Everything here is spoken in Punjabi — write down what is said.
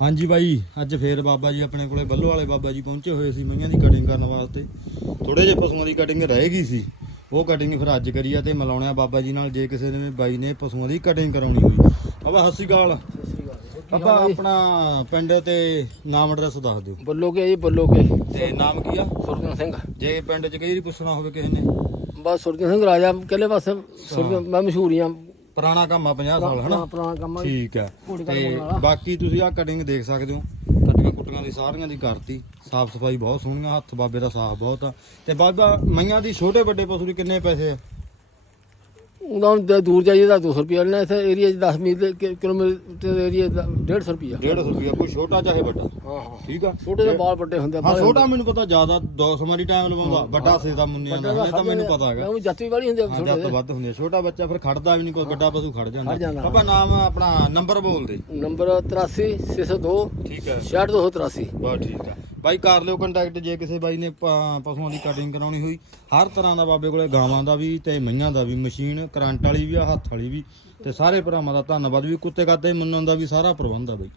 ਹਾਂਜੀ ਬਾਈ ਅੱਜ ਫੇਰ ਬਾਬਾ ਜੀ ਆਪਣੇ ਕੋਲੇ ਬੱਲੋ ਵਾਲੇ ਬਾਬਾ ਜੀ ਪਹੁੰਚੇ ਹੋਏ ਸੀ ਮਈਆਂ ਦੀ ਕਟਿੰਗ ਕਰਨ ਵਾਸਤੇ। ਥੋੜੇ ਜਿਹੇ ਪਸ਼ੂਆਂ ਦੀ ਕਟਿੰਗ ਰਹਿ ਗਈ ਸੀ। ਉਹ ਕਟਿੰਗ ਫਿਰ ਅੱਜ ਕਰੀ ਆ ਤੇ ਮਿਲਾਉਣਿਆ ਬਾਬਾ ਜੀ ਨਾਲ ਜੇ ਕਿਸੇ ਨੇ ਬਾਈ ਨੇ ਪਸ਼ੂਆਂ ਦੀ ਕਟਿੰਗ ਕਰਾਉਣੀ ਹੋਈ। ਬਾਬਾ ਸਤਿ ਸ਼੍ਰੀ ਅਕਾਲ। ਬਾਬਾ ਆਪਣਾ ਪਿੰਡ ਤੇ ਨਾਮ ਐਡਰੈਸ ਦੱਸ ਦਿਓ। ਬੱਲੋ ਕੇ ਜੀ ਬੱਲੋ ਕੇ। ਤੇ ਨਾਮ ਕੀ ਆ? ਸੁਰਜਨ ਸਿੰਘ। ਜੇ ਪਿੰਡ 'ਚ ਕਈ ਵਾਰੀ ਪੁੱਛਣਾ ਹੋਵੇ ਕਿਸੇ ਨੇ। ਬਸ ਸੁਰਜਨ ਸਿੰਘ ਰਾਜਾ ਕਿਹਲੇ ਪਾਸੇ ਸੁਰਜਨ ਮੈਂ ਮਸ਼ਹੂਰੀਆਂ ਪੁਰਾਣਾ ਕੰਮ ਆ 50 ਸਾਲ ਹਨਾ? ਪੁਰਾਣਾ ਕੰਮ ਆ। ਠੀਕ ਘਾੜੇ ਤੇ। ਬਾਕੀ ਤੁਸੀਂ ਆਹ ਕਟਿੰਗ ਦੇਖ ਸਕਦੇ ਹੋ। ਕੱਟੀਆਂ ਕੁੱਟੀਆਂ ਦੀ ਸਾਰੀਆਂ ਦੀ ਕਰਤੀ। ਸਾਫ਼ ਸਫ਼ਾਈ ਬਹੁਤ ਸੋਹਣੀਆਂ ਹੱਥ ਬਾਬੇ ਦਾ ਸਾਫ਼ ਬਹੁਤ ਆ। ਤੇ ਬਾਬਾ ਮਈਆਂ ਦੀ ਛੋਟੇ ਵੱਡੇ ਪਸ਼ੂ ਦੀ ਕਿੰਨੇ ਪੈਸੇ ਆ? ਜੇ ਦੂਰ ਜਾਈਏ ਤਾਂ 200 ਰੁਪਏ ਲੈਣਾ ਇੱਥੇ ਏਰੀਆ 'ਚ 10 ਮੀਲ ਦੇ ਕਿ- ਕਿਲੋਮੀਟਰ ਏਰੀਆ ਦਾ 150 ਰੁਪਏ 150 ਰੁਪਿਆ ਕੋਈ ਛੋਟਾ ਚਾਹੇ ਵੱਡਾ। ਹਾਂ ਹਾਂ। ਠੀਕ ਆ? ਛੋਟੇ ਦੇ ਬਾਲ ਵੱਡੇ ਹੁੰਦੇ ਆ, ਹਾਂ ਬਾਹਲੇ ਛੋਟਾ ਮੈਨੂੰ ਪਤਾ ਜ਼ਿਆਦਾ 200 ਮਾਰੀ ਟਾਈਮ ਲਵਾਉਂਦਾ ਵੱਡਾ ਸੇ ਦਾ ਮੁੰਨਿਆ ਦਾ ਇਹ ਤਾਂ ਮੈਨੂੰ ਪਤਾ ਹੈਗਾ। ਉਹ ਜਾਤੀ ਵਾਲੀ ਹੁੰਦੇ ਆ ਹਾਂ ਛੋਟੇ ਜਦ ਦੇ ਤੋਂ ਵੱਧ ਹੁੰਦੇ ਆ। ਛੋਟਾ ਬੱਚਾ ਫਿਰ ਖੜਦਾ ਵੀ ਨਹੀਂ ਕੋਈ ਵੱਡਾ ਪਸ਼ੂ ਖੜ ਖੜ ਜਾਂਦਾ ਜਾਂਦਾ। ਨਾਮ ਆਪਣਾ ਨੰਬਰ ਬੋਲ ਦੇ। ਨੰਬਰ 83 602 ਠੀਕ ਹੈ 6283 ਬਸ ਠੀਕ ਆ। ਬਾਈ ਕਰ ਲਿਓ ਕੰਟੈਕਟ ਜੇ ਕਿਸੇ ਬਾਈ ਨੇ ਪਸ਼ੂਆਂ ਦੀ ਕਟਿੰਗ ਕਰਾਉਣੀ ਹੋਈ। ਹਰ ਤਰ੍ਹਾਂ ਦਾ ਬਾਬੇ ਕੋਲੇ ਗਾਵਾਂ ਦਾ ਵੀ ਤੇ ਮਈਆਂ ਦਾ ਵੀ, ਮਸ਼ੀਨ, ਕਰੰਟ ਵਾਲੀ ਵੀ ਆ, ਹੱਥ ਵਾਲੀ ਵੀ। ਤੇ ਸਾਰੇ ਭਰਾਵਾਂ ਦਾ ਧੰਨਵਾਦ ਵੀ ਕੁੱਤੇ ਕਾਤੇ ਮੰਨਣ ਦਾ ਵੀ ਸਾਰਾ ਪ੍ਰਬੰਧ ਆ ਬਾਈ।